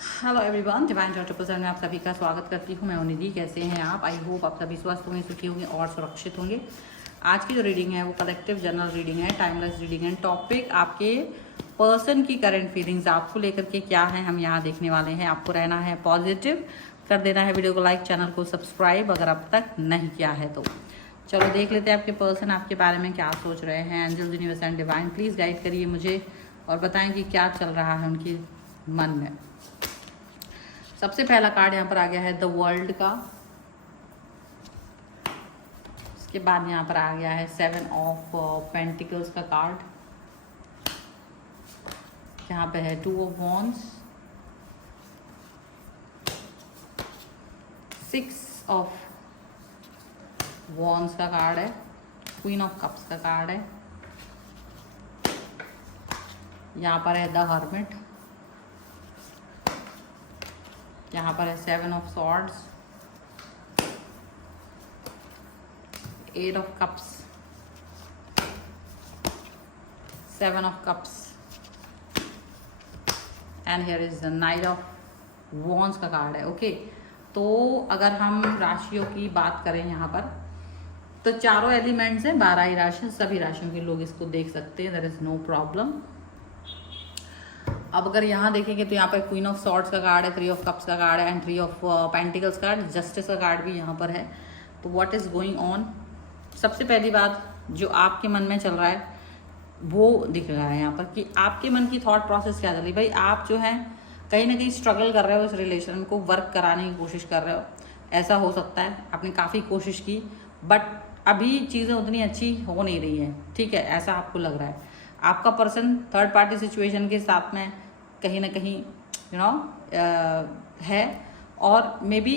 Hello everyone, divine charitable में आप सभी का स्वागत करती हूँ। मैं उनिधि। कैसे हैं आप? आई होप आप सभी स्वस्थ होंगे, सुखी होंगे और सुरक्षित होंगे। आज की जो रीडिंग है वो कलेक्टिव जनरल रीडिंग है, टाइमलेस रीडिंग है। टॉपिक आपके पर्सन की करंट फीलिंग्स आपको लेकर के क्या है, हम यहाँ देखने वाले हैं। आपको रहना है पॉजिटिव, कर देना है वीडियो को लाइक, चैनल को सब्सक्राइब अगर अब तक नहीं किया है तो। चलो देख लेते हैं आपके पर्सन आपके बारे में क्या सोच रहे हैं। Angels, universe and divine please guide करिए मुझे और बताएं कि क्या चल रहा है उनकी मन में। सबसे पहला कार्ड यहाँ पर आ गया है द वर्ल्ड का। उसके बाद यहाँ पर आ गया है 7 ऑफ पेंटिकल्स का कार्ड। यहाँ पे है 2 ऑफ वॉन्ड्स, 6 ऑफ वॉन्ड्स का कार्ड है, क्वीन ऑफ कप्स का कार्ड है। यहाँ पर है द हर्मिट। यहाँ पर है 7 of swords, 8 of cups, 7 of cups and here is the night of wands का कार्ड है। ओके, तो अगर हम राशियों की बात करें यहाँ पर तो चारों एलिमेंट्स हैं, 12 ही राशि, सभी राशियों के लोग इसको देख सकते हैं, देयर इज नो प्रॉब्लम। अब अगर यहाँ देखेंगे तो यहाँ पर क्वीन ऑफ सॉर्ड्स का कार्ड है, 3 ऑफ कप्स का कार्ड है and 3 of pentacles card, justice का कार्ड भी यहाँ पर है। तो व्हाट इज गोइंग ऑन? सबसे पहली बात जो आपके मन में चल रहा है वो दिख रहा है यहाँ पर कि आपके मन की थॉट प्रोसेस क्या चल रही है। भाई आप जो है कहीं ना कहीं स्ट्रगल कर रहे हो, इस रिलेशन को वर्क कराने की कोशिश कर रहे हो। ऐसा हो सकता है आपने काफ़ी कोशिश की बट अभी चीज़ें उतनी अच्छी हो नहीं रही है, ठीक है, ऐसा आपको लग रहा है। आपका पर्सन थर्ड पार्टी सिचुएशन के साथ में कहीं ना कहीं है और मे बी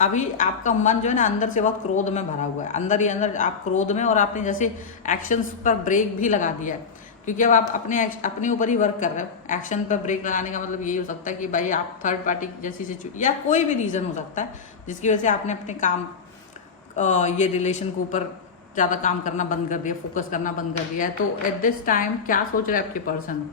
अभी आपका मन जो है ना अंदर से बहुत क्रोध में भरा हुआ है, अंदर ही अंदर आप क्रोध में, और आपने जैसे एक्शंस पर ब्रेक भी लगा दिया है क्योंकि अब आप अपने ऊपर ही वर्क कर रहे हो। एक्शन पर ब्रेक लगाने का मतलब यही हो सकता है कि भाई आप थर्ड पार्टी जैसी सिचुएशन या कोई भी रीज़न हो सकता है जिसकी वजह से आपने अपने काम ये रिलेशन के ऊपर ज़्यादा काम करना बंद कर दिया, फोकस करना बंद कर दिया है। तो एट दिस टाइम क्या सोच रहे हैं आपके पर्सन?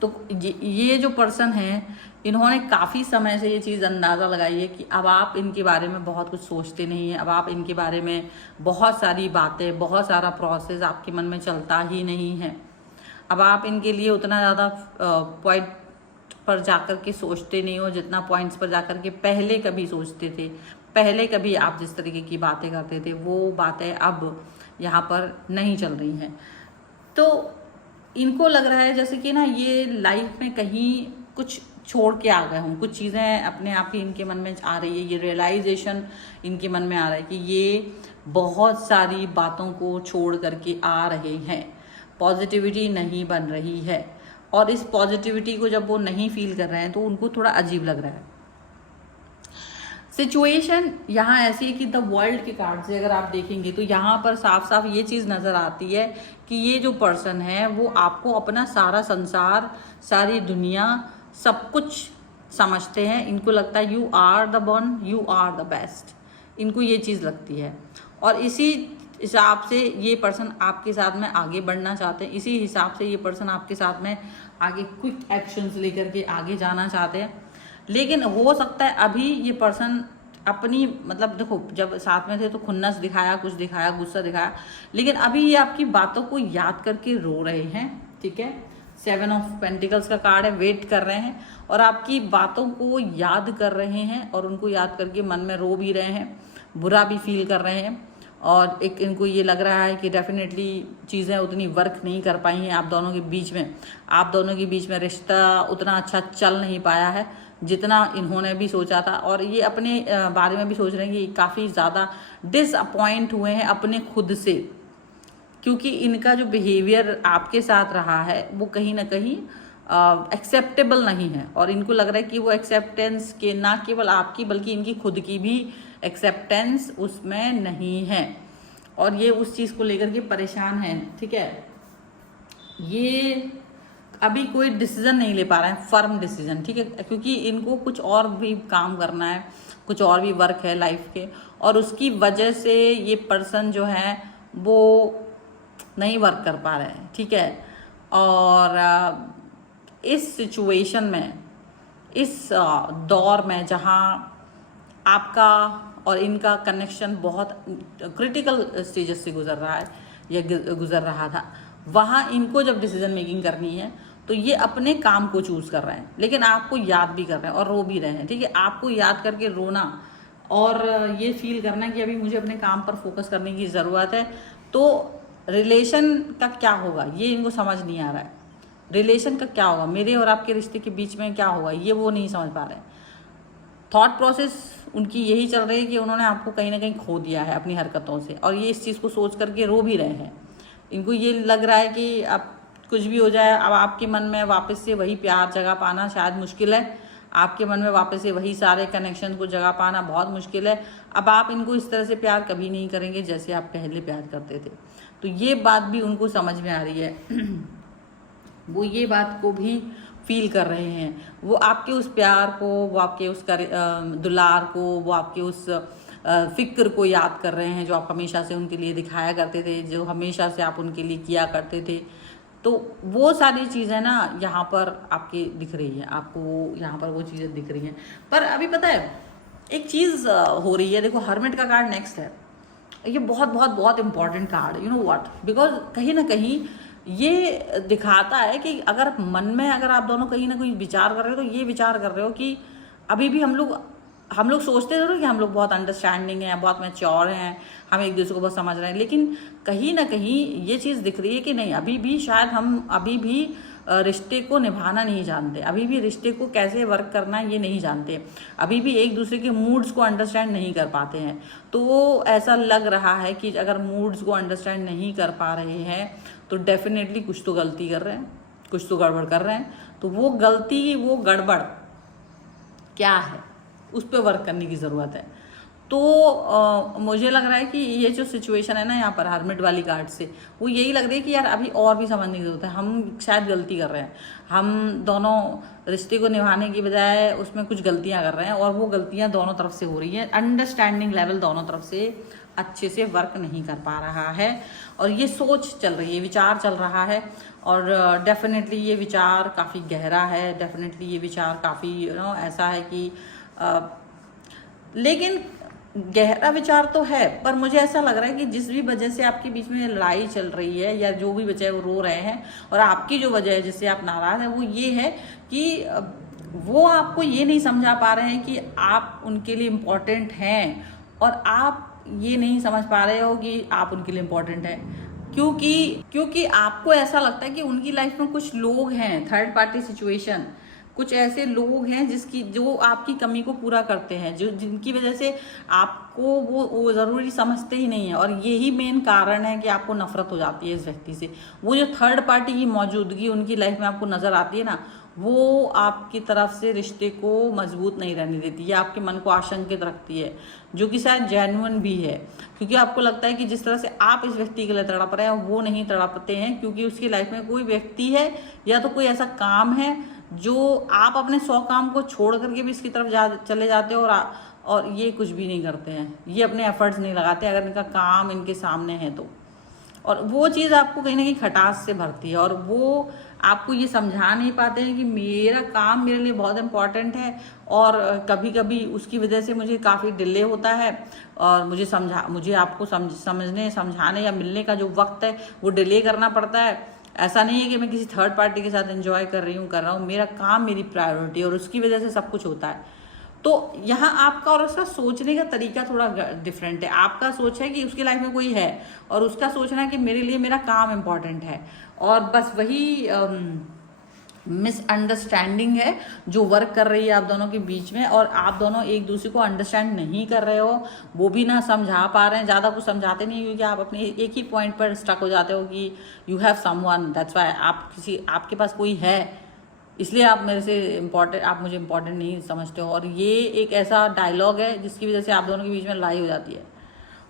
तो ये जो पर्सन है इन्होंने काफ़ी समय से ये चीज़ अंदाज़ा लगाई है कि अब आप इनके बारे में बहुत कुछ सोचते नहीं हैं, अब आप इनके बारे में बहुत सारी बातें, बहुत सारा प्रोसेस आपके मन में चलता ही नहीं है। अब आप इनके लिए उतना ज़्यादा पॉइंट पर जाकर के सोचते नहीं हो जितना पॉइंट्स पर जाकर के पहले कभी सोचते थे। पहले कभी आप जिस तरीके की बातें करते थे वो बातें अब यहाँ पर नहीं चल रही हैं। तो इनको लग रहा है जैसे कि ना ये लाइफ में कहीं कुछ छोड़ के आ गए हों, कुछ चीज़ें अपने आप ही इनके मन में आ रही है, ये रियलाइजेशन इनके मन में आ रहा है कि ये बहुत सारी बातों को छोड़ करके आ रहे हैं, पॉजिटिविटी नहीं बन रही है। और इस पॉजिटिविटी को जब वो नहीं फील कर रहे हैं तो उनको थोड़ा अजीब लग रहा है। सिचुएशन यहाँ ऐसी है कि द वर्ल्ड के कार्ड से अगर आप देखेंगे तो यहाँ पर साफ साफ ये चीज़ नज़र आती है कि ये जो पर्सन है वो आपको अपना सारा संसार, सारी दुनिया, सब कुछ समझते हैं। इनको लगता है you are the one, you are the best, इनको ये चीज़ लगती है। और इसी हिसाब से ये पर्सन आपके साथ में आगे बढ़ना चाहते हैं, इसी हिसाब से ये पर्सन आपके साथ में आगे क्विक एक्शंस लेकर के आगे जाना चाहते हैं। लेकिन हो सकता है अभी ये पर्सन अपनी मतलब देखो जब साथ में थे तो खुन्नस दिखाया, कुछ दिखाया, गुस्सा दिखाया, लेकिन अभी ये आपकी बातों को याद करके रो रहे हैं, ठीक है। 7 ऑफ पेंटिकल्स का कार्ड है, वेट कर रहे हैं और आपकी बातों को याद कर रहे हैं और उनको याद करके मन में रो भी रहे हैं, बुरा भी फील कर रहे हैं। और एक इनको ये लग रहा है कि डेफिनेटली चीज़ें उतनी वर्क नहीं कर पाई हैं आप दोनों के बीच में, आप दोनों के बीच में रिश्ता उतना अच्छा चल नहीं पाया है जितना इन्होंने भी सोचा था। और ये अपने बारे में भी सोच रहे हैं कि काफ़ी ज़्यादा डिसअपॉइंट हुए हैं अपने खुद से, क्योंकि इनका जो बिहेवियर आपके साथ रहा है वो कहीं ना कहीं एक्सेप्टेबल नहीं है। और इनको लग रहा है कि वो एक्सेप्टेंस के ना केवल आपकी बल्कि इनकी खुद की भी एक्सेप्टेंस उसमें नहीं है और ये उस चीज़ को लेकर के परेशान है, ठीक है। ये अभी कोई डिसीजन नहीं ले पा रहे हैं, फर्म डिसीजन, ठीक है, क्योंकि इनको कुछ और भी काम करना है, कुछ और भी वर्क है लाइफ के, और उसकी वजह से ये पर्सन जो है वो नहीं वर्क कर पा रहे हैं, ठीक है। और इस सिचुएशन में इस दौर में जहाँ आपका और इनका कनेक्शन बहुत क्रिटिकल स्टेजेस से गुजर रहा है या गुजर रहा था, वहाँ इनको जब डिसीजन मेकिंग करनी है तो ये अपने काम को चूज कर रहे हैं, लेकिन आपको याद भी कर रहे हैं और रो भी रहे हैं। ठीक है, आपको याद करके रोना और ये फील करना कि अभी मुझे अपने काम पर फोकस करने की ज़रूरत है। तो रिलेशन का क्या होगा ये इनको समझ नहीं आ रहा है। रिलेशन का क्या होगा, मेरे और आपके रिश्ते के बीच में क्या होगा, ये वो नहीं समझ पा रहे हैं। थॉट प्रोसेस उनकी यही चल रही है कि उन्होंने आपको कहीं ना कहीं खो दिया है अपनी हरकतों से, और ये इस चीज़ को सोच करके रो भी रहे हैं। इनको ये लग रहा है कि अब कुछ भी हो जाए, अब आपके मन में वापस से वही प्यार जगह पाना शायद मुश्किल है। आपके मन में वापस से वही सारे कनेक्शन को जगह पाना बहुत मुश्किल है। अब आप इनको इस तरह से प्यार कभी नहीं करेंगे जैसे आप पहले प्यार करते थे। तो ये बात भी उनको समझ में आ रही है। वो ये बात को भी फील कर रहे हैं। वो आपके उस प्यार को, वो आपके उस दुलार को, वो आपके उस फिक्र को याद कर रहे हैं जो आप हमेशा से उनके लिए दिखाया करते थे, जो हमेशा से आप उनके लिए किया करते थे। तो वो सारी चीज़ें ना यहाँ पर आपके दिख रही हैं, आपको यहाँ पर वो चीज़ें दिख रही हैं। पर अभी पता है एक चीज़ हो रही है, देखो हर्मिट का कार्ड नेक्स्ट है। ये बहुत बहुत बहुत इंपॉर्टेंट कार्ड है, यू नो व्हाट, बिकॉज कहीं ना कहीं ये दिखाता है कि अगर मन में अगर आप दोनों कहीं ना कहीं विचार कर रहे हो, तो ये विचार कर रहे हो कि अभी भी हम लोग सोचते जरूर कि हम लोग बहुत अंडरस्टैंडिंग हैं, बहुत मैच्योर हैं, हम एक दूसरे को बहुत समझ रहे हैं, लेकिन कहीं ना कहीं ये चीज़ दिख रही है कि नहीं, अभी भी शायद हम अभी भी रिश्ते को निभाना नहीं जानते, अभी भी रिश्ते को कैसे वर्क करना है ये नहीं जानते, अभी भी एक दूसरे के मूड्स को अंडरस्टैंड नहीं कर पाते हैं। तो ऐसा लग रहा है कि अगर मूड्स को अंडरस्टैंड नहीं कर पा रहे हैं तो डेफिनेटली कुछ तो गलती कर रहे हैं, कुछ तो गड़बड़ कर रहे हैं। तो वो गलती, वो गड़बड़ क्या है, उस पर वर्क करने की ज़रूरत है। तो मुझे लग रहा है कि ये जो सिचुएशन है ना यहाँ पर हर्मिट वाली कार्ड से, वो यही लग रही है कि यार अभी और भी समझने की जरूरत है, हम शायद गलती कर रहे हैं, हम दोनों रिश्ते को निभाने की बजाय उसमें कुछ गलतियाँ कर रहे हैं, और वो गलतियाँ दोनों तरफ से हो रही हैं। अंडरस्टैंडिंग लेवल दोनों तरफ से अच्छे से वर्क नहीं कर पा रहा है, और ये सोच चल रही है, विचार चल रहा है, और डेफिनेटली ये विचार काफ़ी गहरा है, डेफिनेटली ये विचार काफ़ी ऐसा है कि लेकिन गहरा विचार तो है, पर मुझे ऐसा लग रहा है कि जिस भी वजह से आपके बीच में लड़ाई चल रही है या जो भी वजह है वो रो रहे हैं, और आपकी जो वजह है जिससे आप नाराज हैं वो ये है कि वो आपको ये नहीं समझा पा रहे हैं कि आप उनके लिए इम्पोर्टेंट हैं, और आप ये नहीं समझ पा रहे हो कि आप उनके लिए इम्पोर्टेंट हैं, क्योंकि आपको ऐसा लगता है कि उनकी लाइफ में कुछ लोग हैं, थर्ड पार्टी सिचुएशन, कुछ ऐसे लोग हैं जो आपकी कमी को पूरा करते हैं, जो जिनकी वजह से आपको वो ज़रूरी समझते ही नहीं है, और यही मेन कारण है कि आपको नफरत हो जाती है इस व्यक्ति से। वो जो थर्ड पार्टी की मौजूदगी उनकी लाइफ में आपको नज़र आती है ना, वो आपकी तरफ से रिश्ते को मजबूत नहीं रहने देती है, आपके मन को आशंकित रखती है, जो कि शायद जेन्युइन भी है, क्योंकि आपको लगता है कि जिस तरह से आप इस व्यक्ति के लिए तड़प रहे हैं वो नहीं तड़पते हैं, क्योंकि उसकी लाइफ में कोई व्यक्ति है या तो कोई ऐसा काम है जो आप अपने 100 काम को छोड़ करके भी इसकी तरफ चले जाते हो, और ये कुछ भी नहीं करते हैं, ये अपने एफर्ट्स नहीं लगाते अगर इनका काम इनके सामने है तो। और वो चीज़ आपको कहीं ना कहीं खटास से भरती है, और वो आपको ये समझा नहीं पाते हैं कि मेरा काम मेरे लिए बहुत इंपॉर्टेंट है, और कभी कभी उसकी वजह से मुझे काफ़ी डिले होता है, और मुझे आपको समझने समझाने या मिलने का जो वक्त है वो डिले करना पड़ता है। ऐसा नहीं है कि मैं किसी थर्ड पार्टी के साथ एंजॉय कर रही हूँ, मेरा काम मेरी प्रायोरिटी है, और उसकी वजह से सब कुछ होता है। तो यहाँ आपका और उसका सोचने का तरीका थोड़ा डिफरेंट है। आपका सोच है कि उसकी लाइफ में कोई है, और उसका सोचना है कि मेरे लिए मेरा काम इम्पॉर्टेंट है, और बस वही मिसअंडरस्टैंडिंग है जो वर्क कर रही है आप दोनों के बीच में, और आप दोनों एक दूसरे को अंडरस्टैंड नहीं कर रहे हो, वो भी ना समझा पा रहे हैं, ज़्यादा कुछ समझाते नहीं, क्योंकि आप अपने एक ही पॉइंट पर स्टक हो जाते हो कि you have someone, that's why आपके पास कोई है, इसलिए आप मेरे से आप मुझे इम्पोर्टेंट नहीं समझते हो। और ये एक ऐसा डायलॉग है जिसकी वजह से आप दोनों के बीच में लड़ाई हो जाती है,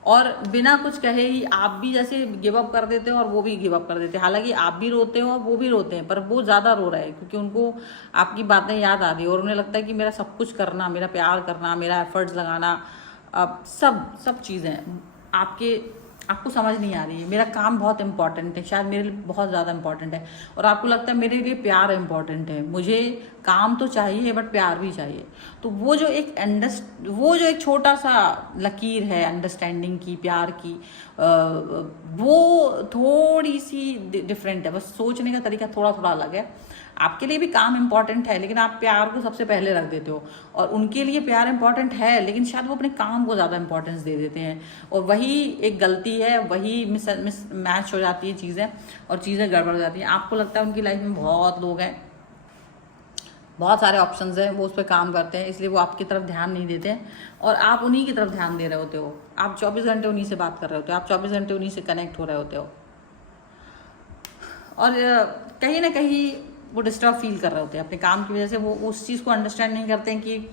और बिना कुछ कहे ही आप भी जैसे गिव अप कर देते हो और वो भी गिव अप कर देते हैं। हालांकि आप भी रोते हो वो भी रोते हैं, पर वो ज़्यादा रो रहा है क्योंकि उनको आपकी बातें याद आ रही है, और उन्हें लगता है कि मेरा सब कुछ करना, मेरा प्यार करना, मेरा एफर्ट्स लगाना, सब चीज़ें आपको समझ नहीं आ रही है, मेरा काम बहुत इंपॉर्टेंट है, शायद मेरे लिए बहुत ज़्यादा इंपॉर्टेंट है, और आपको लगता है मेरे लिए प्यार इंपॉर्टेंट है, मुझे काम तो चाहिए बट प्यार भी चाहिए। तो वो जो एक छोटा सा लकीर है अंडरस्टैंडिंग की, प्यार की, वो थोड़ी सी डिफरेंट है, बस सोचने का तरीका थोड़ा थोड़ा अलग है। आपके लिए भी काम इंपॉर्टेंट है, लेकिन आप प्यार को सबसे पहले रख देते हो, और उनके लिए प्यार इंपॉर्टेंट है लेकिन शायद वो अपने काम को ज़्यादा इंपॉर्टेंस दे देते हैं, और वही एक गलती है, वही मिस मैच हो जाती है चीज़ें, और चीज़ें गड़बड़ हो जाती हैं। आपको लगता है उनकी लाइफ में बहुत लोग हैं, बहुत सारे ऑप्शंस हैं, वो उस पर काम करते हैं, इसलिए वो आपकी तरफ ध्यान नहीं देते हैं, और आप उन्हीं की तरफ ध्यान दे रहे होते हो। आप 24 घंटे उन्हीं से बात कर रहे होते हो, आप 24 घंटे उन्हीं से कनेक्ट हो रहे होते हो, और कहीं ना कहीं वो डिस्टर्ब फील कर रहे होते हैं अपने काम की वजह से। वो उस चीज़ को अंडरस्टैंड नहीं करते हैं कि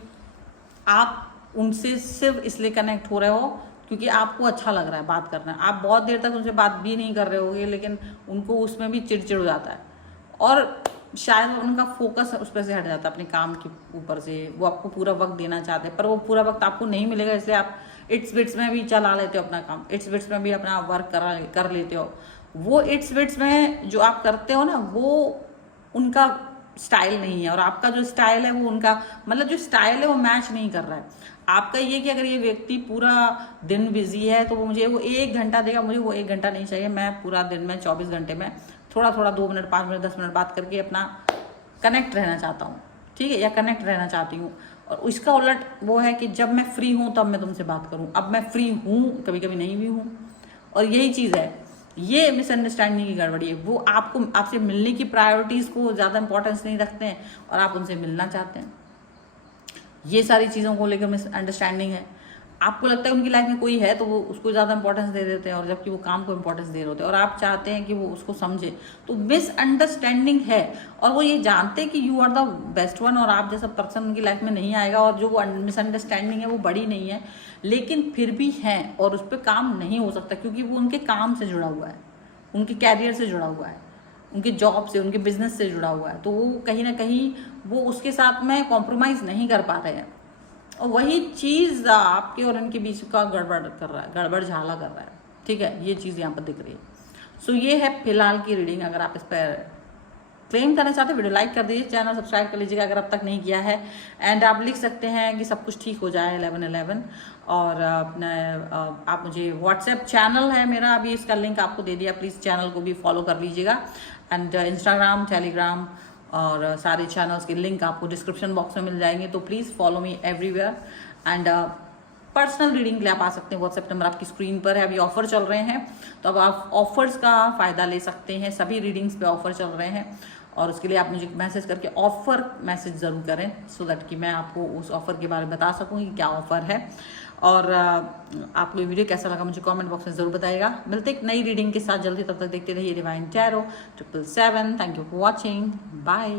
आप उनसे सिर्फ इसलिए कनेक्ट हो रहे हो क्योंकि आपको अच्छा लग रहा है बात करना। आप बहुत देर तक उनसे बात भी नहीं कर रहे होगे, लेकिन उनको उसमें भी चिड़चिड़ हो जाता है, और शायद उनका फोकस उस पर से हट जाता है अपने काम के ऊपर से। वो आपको पूरा वक्त देना चाहते हैं, पर वो पूरा वक्त आपको नहीं मिलेगा, इसलिए आप इट्स बिट्स में भी चला लेते हो अपना काम, इट्स बिट्स में भी अपना वर्क कर लेते हो। वो इट्स बिट्स में जो आप करते हो ना, वो उनका स्टाइल नहीं है, और आपका जो स्टाइल है वो उनका, मतलब जो स्टाइल है वो मैच नहीं कर रहा है। आपका ये कि अगर ये व्यक्ति पूरा दिन बिजी है तो वो मुझे वो 1 घंटा देगा, मुझे वो 1 घंटा नहीं चाहिए। मैं पूरा दिन में 24 घंटे में थोड़ा थोड़ा 2 मिनट, 5 मिनट, 10 मिनट बात करके अपना कनेक्ट रहना चाहता हूँ, ठीक है, या कनेक्ट रहना चाहती हूँ। और इसका उलट वो है कि जब मैं फ्री हूँ तब मैं तुमसे बात करूँ। अब मैं फ्री हूँ, कभी कभी नहीं भी हूँ, और यही चीज़ है, ये मिसअंडरस्टैंडिंग की गड़बड़ी है। वो आपसे मिलने की प्रायोरिटीज़ को ज़्यादा इंपॉर्टेंस नहीं रखते हैं, और आप उनसे मिलना चाहते हैं। ये सारी चीज़ों को लेकर मिसअंडरस्टैंडिंग है। आपको लगता है उनकी लाइफ में कोई है तो वो उसको ज़्यादा इंपॉर्टेंस दे देते हैं, और जबकि वो काम को इंपॉर्टेंस दे रहे होते हैं, और आप चाहते हैं कि वो उसको समझे। तो मिसअंडरस्टैंडिंग है, और वो ये जानते हैं कि you are the best one, और आप जैसा पर्सन उनकी लाइफ में नहीं आएगा, और जो वो मिसअंडरस्टैंडिंग है वो बड़ी नहीं है, लेकिन फिर भी है, और उस पर काम नहीं हो सकता क्योंकि वो उनके काम से जुड़ा हुआ है, उनके कैरियर से जुड़ा हुआ है, उनके जॉब से, उनके बिजनेस से जुड़ा हुआ है। तो वो कहीं ना कहीं वो उसके साथ में कॉम्प्रोमाइज़ नहीं कर पा रहे हैं, और वही चीज़ आपके और इनके बीच का गड़बड़ कर रहा है, गड़बड़ झाला कर रहा है, ठीक है। ये चीज़ यहाँ पर दिख रही है। सो ये है फिलहाल की रीडिंग। अगर आप इस पर क्लेम करना चाहते हैं, वीडियो लाइक कर दीजिए, चैनल सब्सक्राइब कर लीजिएगा अगर अब तक नहीं किया है, एंड आप लिख सकते हैं कि सब कुछ ठीक हो जाए 11/11। और अपने आप मुझे व्हाट्सएप चैनल है मेरा, अभी इसका लिंक आपको दे दिया, प्लीज़ चैनल को भी फॉलो कर लीजिएगा, एंड इंस्टाग्राम, टेलीग्राम और सारे चैनल्स के लिंक आपको डिस्क्रिप्शन बॉक्स में मिल जाएंगे। तो please follow me everywhere, and personal reading के लिए आप आ सकते हैं। व्हाट्सएप नंबर आपकी स्क्रीन पर है, अभी ऑफर चल रहे हैं, तो अब आप ऑफर्स का फ़ायदा ले सकते हैं। सभी रीडिंग्स पे ऑफर चल रहे हैं, और उसके लिए आप मुझे मैसेज करके ऑफ़र मैसेज ज़रूर करें, सो दैट कि मैं आपको उस ऑफ़र के बारे में बता सकूँ कि क्या ऑफ़र है। और आपको ये वीडियो कैसा लगा मुझे कमेंट बॉक्स में ज़रूर बताइएगा। मिलते एक नई रीडिंग के साथ जल्दी, तब तक देखते रहिए Divine Tarot 777। Thank you for watching, bye.